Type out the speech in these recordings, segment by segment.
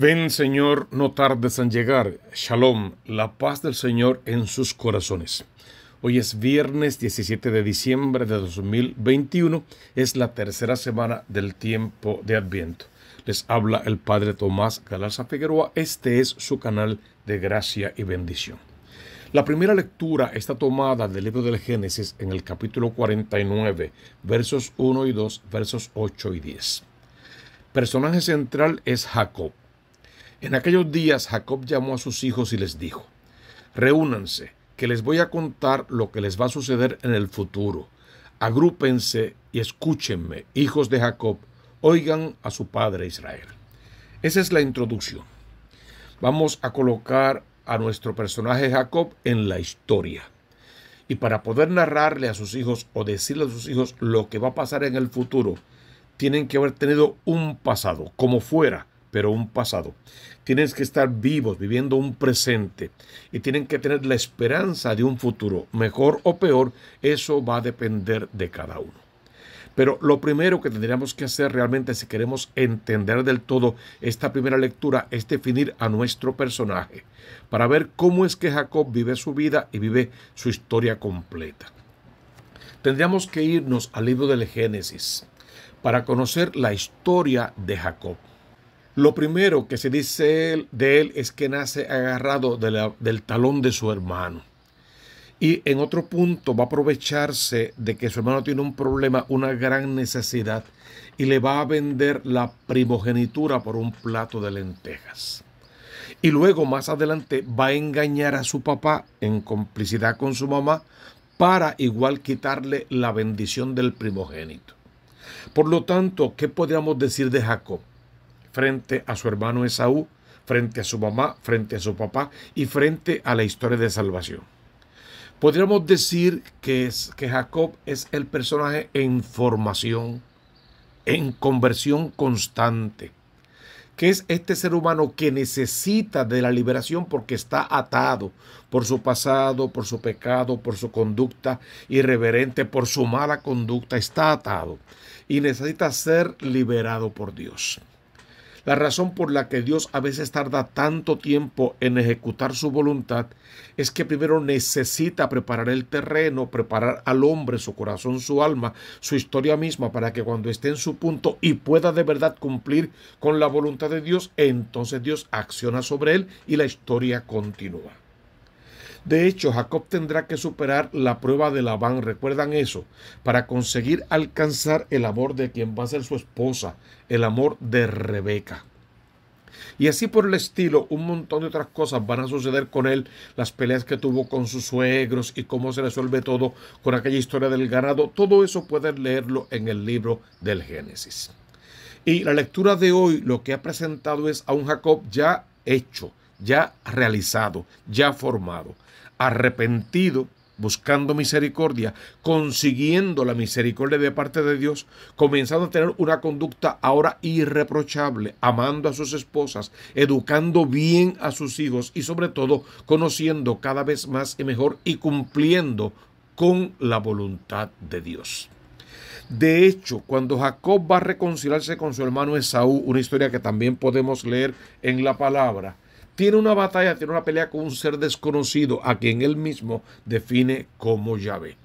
Ven, Señor, no tardes en llegar. Shalom, la paz del Señor en sus corazones. Hoy es viernes 17 de diciembre de 2021. Es la tercera semana del tiempo de Adviento. Les habla el Padre Tomás Galarza Figueroa. Este es su canal de gracia y bendición. La primera lectura está tomada del libro del Génesis en el capítulo 49, versos 1 y 2, versos 8 y 10. Personaje central es Jacob. En aquellos días Jacob llamó a sus hijos y les dijo: reúnanse, que les voy a contar lo que les va a suceder en el futuro. Agrúpense y escúchenme, hijos de Jacob, oigan a su padre Israel. Esa es la introducción. Vamos a colocar a nuestro personaje Jacob en la historia. Y para poder narrarle a sus hijos o decirle a sus hijos lo que va a pasar en el futuro, tienen que haber tenido un pasado, como fuera, pero un pasado. Tienen que estar vivos, viviendo un presente, y tienen que tener la esperanza de un futuro, mejor o peor. Eso va a depender de cada uno. Pero lo primero que tendríamos que hacer realmente, si queremos entender del todo esta primera lectura, es definir a nuestro personaje, para ver cómo es que Jacob vive su vida y vive su historia completa. Tendríamos que irnos al libro del Génesis para conocer la historia de Jacob. Lo primero que se dice de él es que nace agarrado del talón de su hermano. Y en otro punto va a aprovecharse de que su hermano tiene un problema, una gran necesidad, y le va a vender la primogenitura por un plato de lentejas. Y luego más adelante va a engañar a su papá en complicidad con su mamá para igual quitarle la bendición del primogénito. Por lo tanto, ¿qué podríamos decir de Jacob frente a su hermano Esaú, frente a su mamá, frente a su papá y frente a la historia de salvación? Podríamos decir que Jacob es el personaje en formación, en conversión constante, que es este ser humano que necesita de la liberación porque está atado por su pasado, por su pecado, por su conducta irreverente, por su mala conducta. Está atado y necesita ser liberado por Dios. La razón por la que Dios a veces tarda tanto tiempo en ejecutar su voluntad es que primero necesita preparar el terreno, preparar al hombre, su corazón, su alma, su historia misma, para que cuando esté en su punto y pueda de verdad cumplir con la voluntad de Dios, entonces Dios acciona sobre él y la historia continúa. De hecho, Jacob tendrá que superar la prueba de Labán, ¿recuerdan eso? Para conseguir alcanzar el amor de quien va a ser su esposa, el amor de Rebeca. Y así por el estilo, un montón de otras cosas van a suceder con él, las peleas que tuvo con sus suegros y cómo se resuelve todo con aquella historia del ganado. Todo eso pueden leerlo en el libro del Génesis. Y la lectura de hoy lo que ha presentado es a un Jacob ya hecho, ya realizado, ya formado, arrepentido, buscando misericordia, consiguiendo la misericordia de parte de Dios, comenzando a tener una conducta ahora irreprochable, amando a sus esposas, educando bien a sus hijos y sobre todo conociendo cada vez más y mejor y cumpliendo con la voluntad de Dios. De hecho, cuando Jacob va a reconciliarse con su hermano Esaú, una historia que también podemos leer en la palabra, tiene una batalla, tiene una pelea con un ser desconocido a quien él mismo define como Yahvé.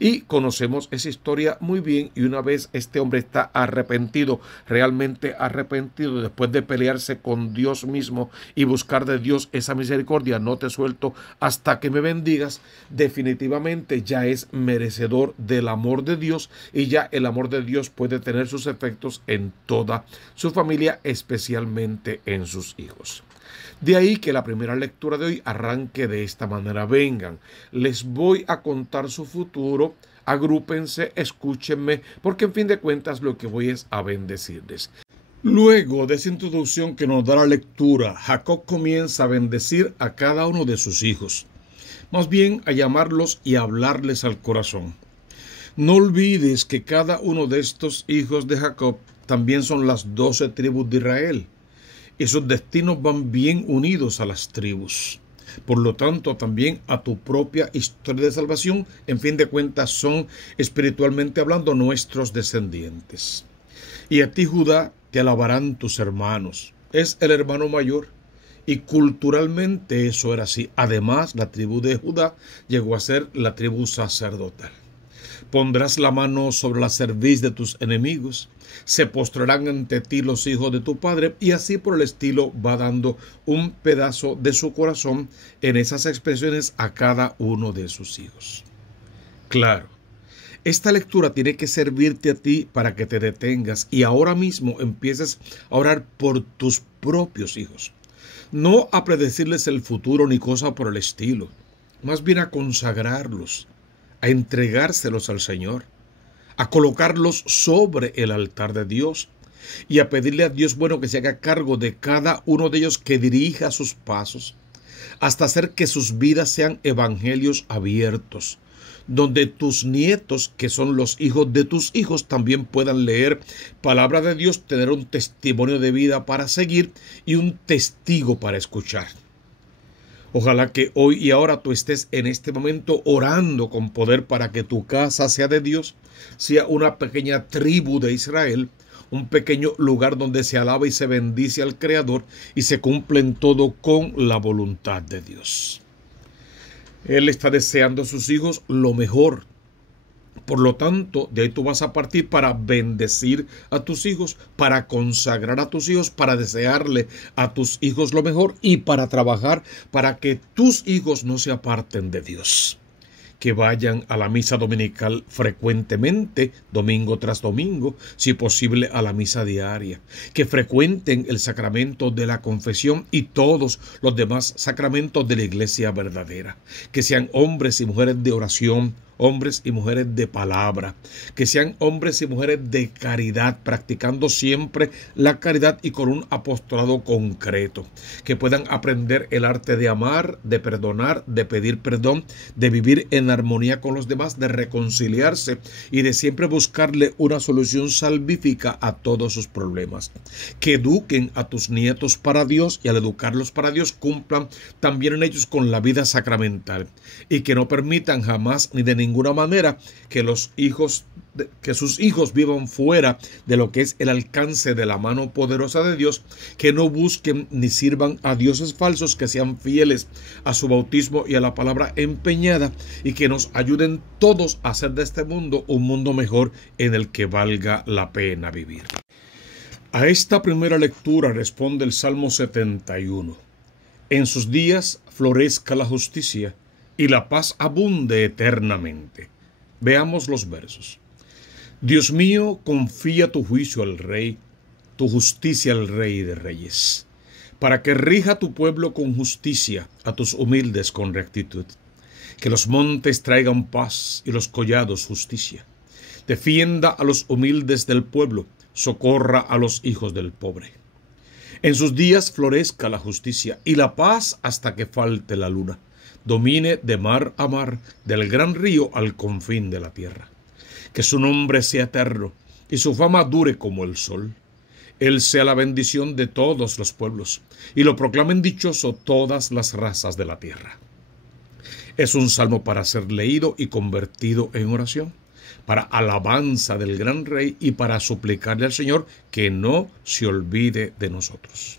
Y conocemos esa historia muy bien, y una vez este hombre está arrepentido, realmente arrepentido, después de pelearse con Dios mismo y buscar de Dios esa misericordia, no te suelto hasta que me bendigas, definitivamente ya es merecedor del amor de Dios, y ya el amor de Dios puede tener sus efectos en toda su familia, especialmente en sus hijos. De ahí que la primera lectura de hoy arranque de esta manera: vengan, les voy a contar su futuro, agrúpense, escúchenme, porque en fin de cuentas lo que voy es a bendecirles. Luego de esa introducción que nos da la lectura, Jacob comienza a bendecir a cada uno de sus hijos, más bien a llamarlos y a hablarles al corazón. No olvides que cada uno de estos hijos de Jacob también son las 12 tribus de Israel, y sus destinos van bien unidos a las tribus. Por lo tanto, también a tu propia historia de salvación, en fin de cuentas, son espiritualmente hablando nuestros descendientes. Y a ti, Judá, te alabarán tus hermanos. es el hermano mayor. Y culturalmente eso era así. Además, la tribu de Judá llegó a ser la tribu sacerdotal. Pondrás la mano sobre la cerviz de tus enemigos, se postrarán ante ti los hijos de tu padre, y así por el estilo va dando un pedazo de su corazón en esas expresiones a cada uno de sus hijos. Claro, esta lectura tiene que servirte a ti para que te detengas y ahora mismo empieces a orar por tus propios hijos. No a predecirles el futuro ni cosa por el estilo, más bien a consagrarlos, a entregárselos al Señor, a colocarlos sobre el altar de Dios y a pedirle a Dios bueno que se haga cargo de cada uno de ellos, que dirija sus pasos, hasta hacer que sus vidas sean evangelios abiertos, donde tus nietos, que son los hijos de tus hijos, también puedan leer palabra de Dios, tener un testimonio de vida para seguir y un testigo para escuchar. Ojalá que hoy y ahora tú estés en este momento orando con poder para que tu casa sea de Dios, sea una pequeña tribu de Israel, un pequeño lugar donde se alaba y se bendice al Creador y se cumple en todo con la voluntad de Dios. Él está deseando a sus hijos lo mejor. Por lo tanto, de ahí tú vas a partir para bendecir a tus hijos, para consagrar a tus hijos, para desearle a tus hijos lo mejor y para trabajar para que tus hijos no se aparten de Dios. Que vayan a la misa dominical frecuentemente, domingo tras domingo, si posible a la misa diaria. Que frecuenten el sacramento de la confesión y todos los demás sacramentos de la iglesia verdadera. Que sean hombres y mujeres de oración, hombres y mujeres de palabra, que sean hombres y mujeres de caridad, practicando siempre la caridad y con un apostolado concreto, que puedan aprender el arte de amar, de perdonar, de pedir perdón, de vivir en armonía con los demás, de reconciliarse y de siempre buscarle una solución salvífica a todos sus problemas. Que eduquen a tus nietos para Dios y al educarlos para Dios cumplan también en ellos con la vida sacramental y que no permitan jamás ni de ninguna manera que sus hijos vivan fuera de lo que es el alcance de la mano poderosa de Dios, que no busquen ni sirvan a dioses falsos, que sean fieles a su bautismo y a la palabra empeñada y que nos ayuden todos a hacer de este mundo un mundo mejor en el que valga la pena vivir. A esta primera lectura responde el Salmo 71. En sus días florezca la justicia y la paz abunde eternamente. Veamos los versos. Dios mío, confía tu juicio al Rey, tu justicia al Rey de Reyes, para que rija tu pueblo con justicia, a tus humildes con rectitud. Que los montes traigan paz y los collados justicia. Defienda a los humildes del pueblo, socorra a los hijos del pobre. En sus días florezca la justicia y la paz hasta que falte la luna. Domine de mar a mar, del gran río al confín de la tierra. Que su nombre sea eterno y su fama dure como el sol. Él sea la bendición de todos los pueblos y lo proclamen dichoso todas las razas de la tierra. Es un salmo para ser leído y convertido en oración, para alabanza del gran Rey y para suplicarle al Señor que no se olvide de nosotros.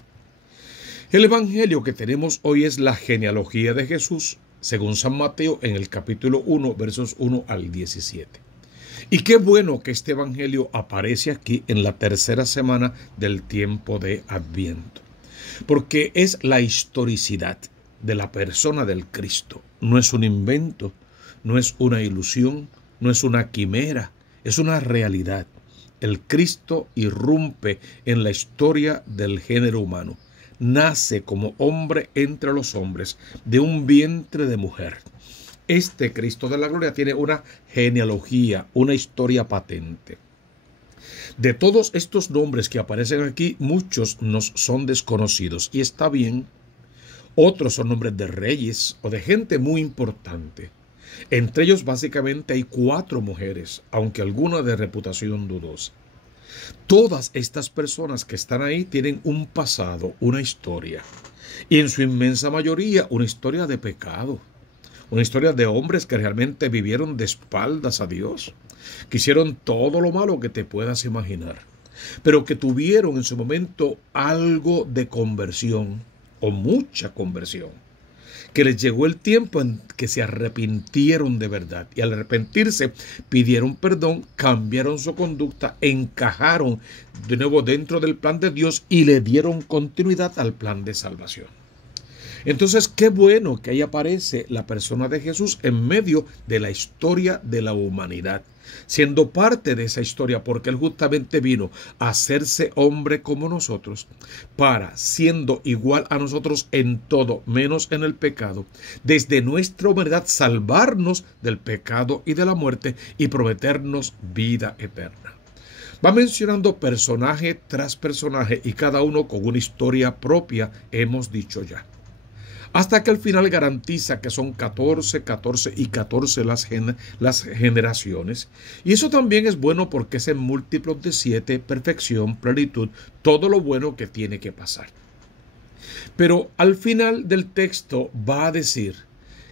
El evangelio que tenemos hoy es la genealogía de Jesús, según San Mateo en el capítulo 1, versos 1 al 17. Y qué bueno que este evangelio aparece aquí en la tercera semana del tiempo de Adviento, porque es la historicidad de la persona del Cristo. No es un invento, no es una ilusión, no es una quimera, es una realidad. El Cristo irrumpe en la historia del género humano. Nace como hombre entre los hombres, de un vientre de mujer. Este Cristo de la gloria tiene una genealogía, una historia patente. De todos estos nombres que aparecen aquí, muchos nos son desconocidos, y está bien. Otros son nombres de reyes o de gente muy importante. Entre ellos básicamente hay 4 mujeres, aunque alguna de reputación dudosa. Todas estas personas que están ahí tienen un pasado, una historia, y en su inmensa mayoría una historia de pecado, una historia de hombres que realmente vivieron de espaldas a Dios, que hicieron todo lo malo que te puedas imaginar. pero que tuvieron en su momento algo de conversión o mucha conversión, que les llegó el tiempo en que se arrepintieron de verdad y al arrepentirse pidieron perdón, cambiaron su conducta, encajaron de nuevo dentro del plan de Dios y le dieron continuidad al plan de salvación. Entonces, qué bueno que ahí aparece la persona de Jesús en medio de la historia de la humanidad, siendo parte de esa historia, porque Él justamente vino a hacerse hombre como nosotros, para, siendo igual a nosotros en todo, menos en el pecado, desde nuestra humanidad salvarnos del pecado y de la muerte y prometernos vida eterna. Va mencionando personaje tras personaje y cada uno con una historia propia, hemos dicho ya. Hasta que al final garantiza que son 14, 14 y 14 las generaciones. Y eso también es bueno porque es en múltiplos de 7, perfección, plenitud, todo lo bueno que tiene que pasar. Pero al final del texto va a decir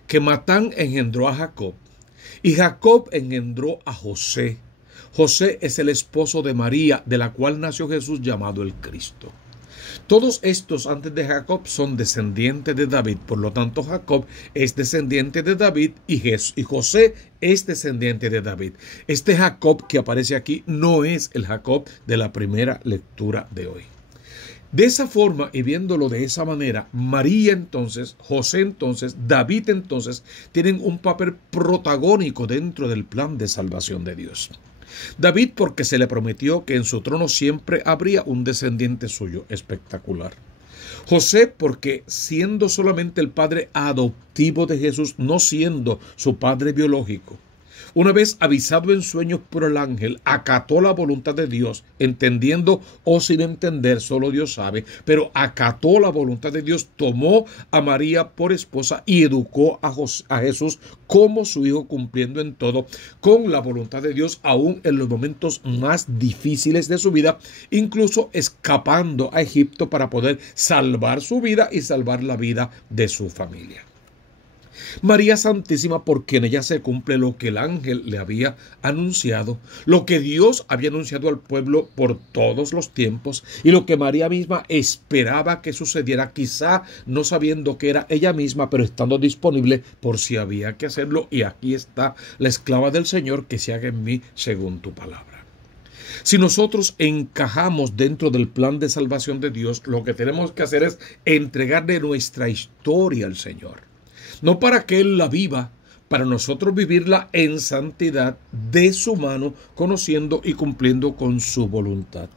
que Matán engendró a Jacob y Jacob engendró a José. José es el esposo de María, de la cual nació Jesús llamado el Cristo. Todos estos antes de Jacob son descendientes de David, por lo tanto Jacob es descendiente de David y José es descendiente de David. Este Jacob que aparece aquí no es el Jacob de la primera lectura de hoy. De esa forma y viéndolo de esa manera, María entonces, José entonces, David entonces tienen un papel protagónico dentro del plan de salvación de Dios. David porque se le prometió que en su trono siempre habría un descendiente suyo, espectacular. José porque siendo solamente el padre adoptivo de Jesús, no siendo su padre biológico, una vez avisado en sueños por el ángel, acató la voluntad de Dios, entendiendo o sin entender, solo Dios sabe, pero acató la voluntad de Dios, tomó a María por esposa y educó a Jesús como su hijo, cumpliendo en todo con la voluntad de Dios, aún en los momentos más difíciles de su vida, incluso escapando a Egipto para poder salvar su vida y salvar la vida de su familia. María Santísima porque en ella se cumple lo que el ángel le había anunciado, lo que Dios había anunciado al pueblo por todos los tiempos y lo que María misma esperaba que sucediera, quizá no sabiendo que era ella misma, pero estando disponible por si había que hacerlo. Y aquí está la esclava del Señor, que se haga en mí según tu palabra. Si nosotros encajamos dentro del plan de salvación de Dios, lo que tenemos que hacer es entregarle nuestra historia al Señor. No para que Él la viva, para nosotros vivirla en santidad de su mano, conociendo y cumpliendo con su voluntad.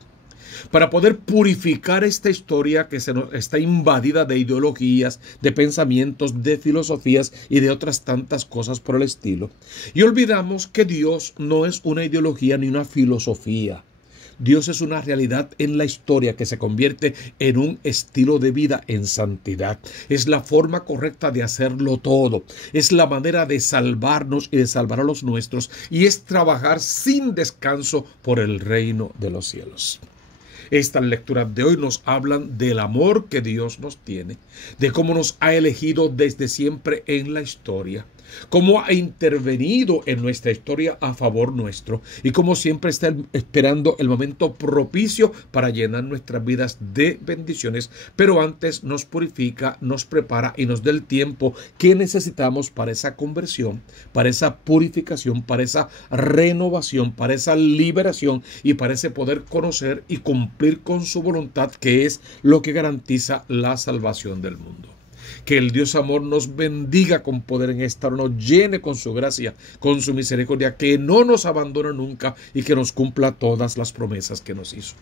Para poder purificar esta historia que está invadida de ideologías, de pensamientos, de filosofías y de otras tantas cosas por el estilo. Y olvidamos que Dios no es una ideología ni una filosofía. Dios es una realidad en la historia que se convierte en un estilo de vida en santidad. Es la forma correcta de hacerlo todo. Es la manera de salvarnos y de salvar a los nuestros. Y es trabajar sin descanso por el reino de los cielos. Estas lecturas de hoy nos hablan del amor que Dios nos tiene, de cómo nos ha elegido desde siempre en la historia, cómo ha intervenido en nuestra historia a favor nuestro y cómo siempre está esperando el momento propicio para llenar nuestras vidas de bendiciones, pero antes nos purifica, nos prepara y nos da el tiempo que necesitamos para esa conversión, para esa purificación, para esa renovación, para esa liberación y para ese poder conocer y cumplir con su voluntad, que es lo que garantiza la salvación del mundo. Que el Dios amor nos bendiga con poder en esta hora, nos llene con su gracia, con su misericordia, que no nos abandone nunca y que nos cumpla todas las promesas que nos hizo.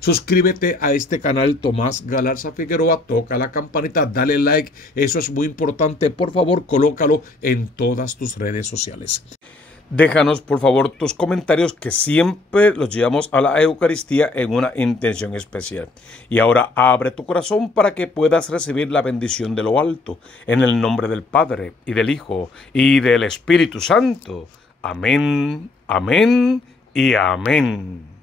Suscríbete a este canal Tomás Galarza Figueroa, toca la campanita, dale like, eso es muy importante, por favor colócalo en todas tus redes sociales. Déjanos por favor tus comentarios, que siempre los llevamos a la Eucaristía en una intención especial. Y ahora abre tu corazón para que puedas recibir la bendición de lo alto, en el nombre del Padre, y del Hijo, y del Espíritu Santo. Amén, amén y amén.